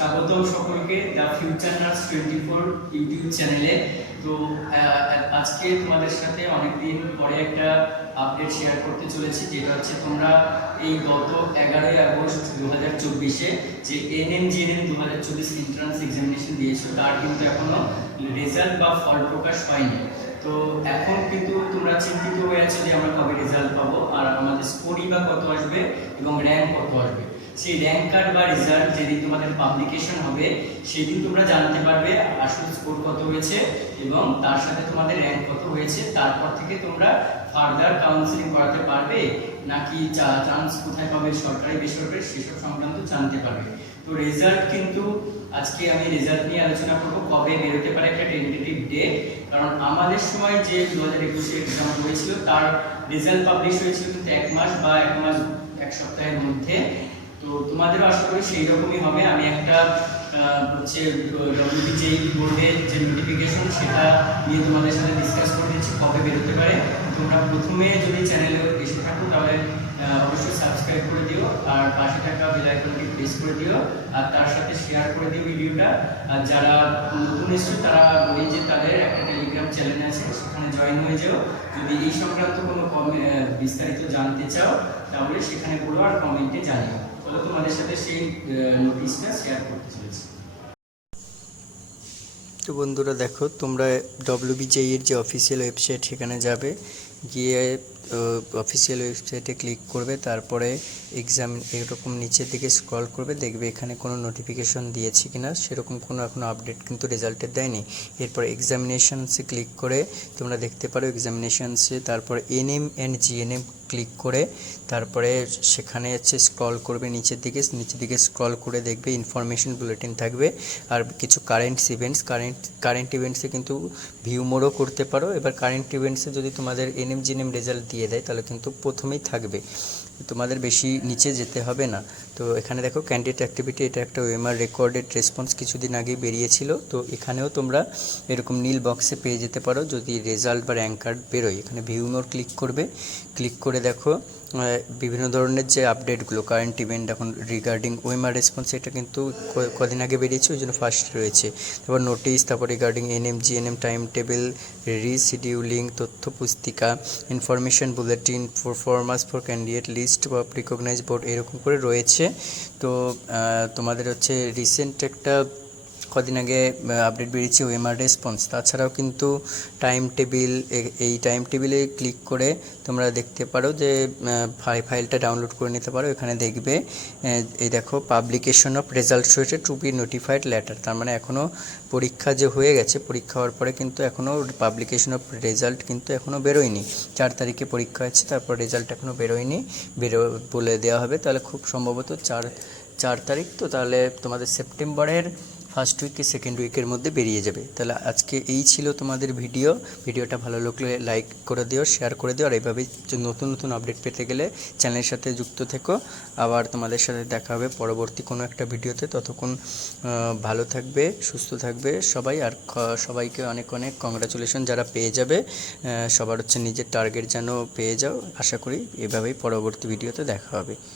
স্বাগতম সকলকে the future nurse twenty four YouTube চ্যানেলে। তো আজকে তোমাদের সাথে অনেকদিন পরে একটা আপডেট শেয়ার করতে চলেছি, যেটা হচ্ছে তোমরা এই গত এগারোই আগস্ট দু হাজার চব্বিশে যে N M G N M দু হাজার চব্বিশ এন্ট্রান্স এক্সামিনেশন দিয়েছ, তার কিন্তু এখনও রেজাল্ট বা ফল প্রকাশ হয়নি। তো, এখন কিন্তু তোমরা চিন্তিত হয়ে আছো যে আমরা কবে রেজাল্ট পাবো, আর আমাদের স্কোরই বা কত আসবে এবং র্যাঙ্ক কত আসবে। সেই র্যাঙ্ক কার্ড বা রেজাল্ট যেদিন তোমাদের পাবলিকেশন হবে, সেদিন তোমরা জানতে পারবে আসল স্কোর কত হয়েছে এবং তার সাথে তোমাদের র্যাঙ্ক কত হয়েছে। তারপর থেকে তোমরা ফার্দার কাউন্সিলিং করাতে পারবে, নাকি চান্স কোথায় পাবে, সরকারি, বেসরকারি, সেসব সংক্রান্ত জানতে পারবে। তো রেজাল্ট কিন্তু আজকে আমি রেজাল্ট নিয়ে আলোচনা করব, কবে বেরোতে পারে একটা টেন্টেটিভ ডেট কারণ আমাদের সময় যে দু হাজার একুশে এক্সাম হয়েছিল, তার রেজাল্ট পাবলিশ হয়েছিল কিন্তু এক মাস বা এক মাস, এক সপ্তাহের মধ্যে। তো তোমাদেরও আশা করি সেই রকমই হবে। আমি একটা হচ্ছে ডব্লিউবিজেই বোর্ডের যে নোটিফিকেশন সেটা নিয়ে তোমাদের সাথে ডিসকাস করে দিচ্ছি কবে বেরোতে পারে। তোমরা প্রথমে যদি চ্যানেলে এসে থাকো, তাহলে অবশ্যই সাবস্ক্রাইব করে দিও আর পাশে থাকা বেল আইকনটি প্রেস করে দিও আর তার সাথে শেয়ার করে দিও ভিডিওটা আর যারা নতুন এসছে, তারা ওই যে তাদের একটা টেলিগ্রাম চ্যানেল আছে, সেখানে জয়েন হয়ে যাও। যদি এই সংক্রান্ত কোনো বিস্তারিত জানতে চাও, তাহলে সেখানে বলো আর কমেন্টে জানিও। তাহলে তোমাদের সাথে সেই নোটিশটা শেয়ার করতে চলেছি। তো বন্ধুরা দেখো, তোমরা ডব্লিউবিজেই এর যে অফিসিয়াল ওয়েবসাইট সেখানে যাবে। গিয়ে অফিসিয়াল ওয়েবসাইটে ক্লিক করবে, তারপরে এক্সাম এরকম নিচের দিকে স্ক্রল করবে, দেখবে এখানে কোনো নোটিফিকেশন দিয়েছে কিনা, সেরকম কোনো এখনও আপডেট কিন্তু রেজাল্টের দেয়নি। এরপর এক্সামিনেশনসে ক্লিক করে তোমরা দেখতে পারো এক্সামিনেশানসে তারপর এনএম অ্যান্ড জিএনএম ক্লিক করে, তারপরে সেখানে হচ্ছে স্ক্রল করবে নিচের দিকে নিচের দিকে স্ক্রল করে দেখবে ইনফরমেশন বুলেটিন থাকবে, আর কিছু কারেন্ট ইভেন্টস কারেন্ট কারেন্ট ইভেন্টসে কিন্তু ভিউ মোডও করতে পারো। এবার কারেন্ট ইভেন্টসে যদি তোমাদের এনএম জিএনএম রেজাল্ট দিয়ে দেয়, তাহলে কিন্তু প্রথমেই থাকবে। তোমাদের বেশি নিচে যেতে হবে না। তো এখানে দেখো ক্যান্ডিডেট অ্যাক্টিভিটি এটা একটা ওএমআর রেকর্ডেড রেসপন্স কিছুদিন আগে বেরিয়েছিল। তো এখানেও তোমরা এরকম নীল বক্সে পেয়ে যেতে পারো। যদি রেজাল্ট বা র্যাঙ্ক কার্ড বেরোয়, এখানে ভিউ মোর ক্লিক করবে। ক্লিক করে দেখো বিভিন্ন ধরনের যে আপডেটগুলো কারেন্ট ইভেন্ট এখন রিগার্ডিং ওএমআর রেসপন্স এটা কিন্তু কদিন আগে বেরিয়েছে, ওই জন্য ফার্স্ট রয়েছে। তারপর নোটিশ তারপর regarding NM GNM time table rescheduling তথ্য পুস্তিকা information bulletin performance for candidate list বা রিকগনাইজ বোর্ড এরকম করে রয়েছে। তো তোমাদের হচ্ছে রিসেন্ট একটা কদিন আগে আপডেট বেরিয়েছে ওএমআর রেসপন্স তাছাড়াও কিন্তু টাইম টেবিল এই টাইম টেবিলে ক্লিক করে তোমরা দেখতে পারো যে ফাই ফাইলটা ডাউনলোড করে নিতে পারো। এখানে দেখবে এই দেখো পাবলিকেশন অফ রেজাল্ট হয়েছে টু বি নোটিফাইড লেটার তার মানে এখনও পরীক্ষা যে হয়ে গেছে, পরীক্ষা হওয়ার পরে কিন্তু এখনও পাবলিকেশন অফ রেজাল্ট কিন্তু এখনও বেরোয়নি। চার তারিখে পরীক্ষা আছে তারপর রেজাল্ট এখনও বেরোয়নি। বেরো, বলে দেওয়া হবে। তাহলে খুব সম্ভবত চার চার তারিখ তো। তাহলে তোমাদের সেপ্টেম্বরের ফার্স্ট উইক সেকেন্ড উইকের মধ্যে বেরিয়ে যাবে। তাহলে আজকে এই ছিল তোমাদের ভিডিও। ভিডিওটা ভালো লাগলে লাইক করে দিও শেয়ার করে দিও। আর এইভাবেই যে নতুন নতুন আপডেট পেতে গেলে চ্যানেলের সাথে যুক্ত থেকো। আবার তোমাদের সাথে দেখা হবে পরবর্তী কোনো একটা ভিডিওতে। ততক্ষণ ভালো থাকবে, সুস্থ থাকবে সবাই। আর সবাইকে অনেক অনেক কংগ্রাচুলেশন যারা পেয়ে যাবে সবার হচ্ছে নিজের টার্গেট যেন পেয়ে যাও। আশা করি এভাবেই পরবর্তী ভিডিওতে দেখা হবে।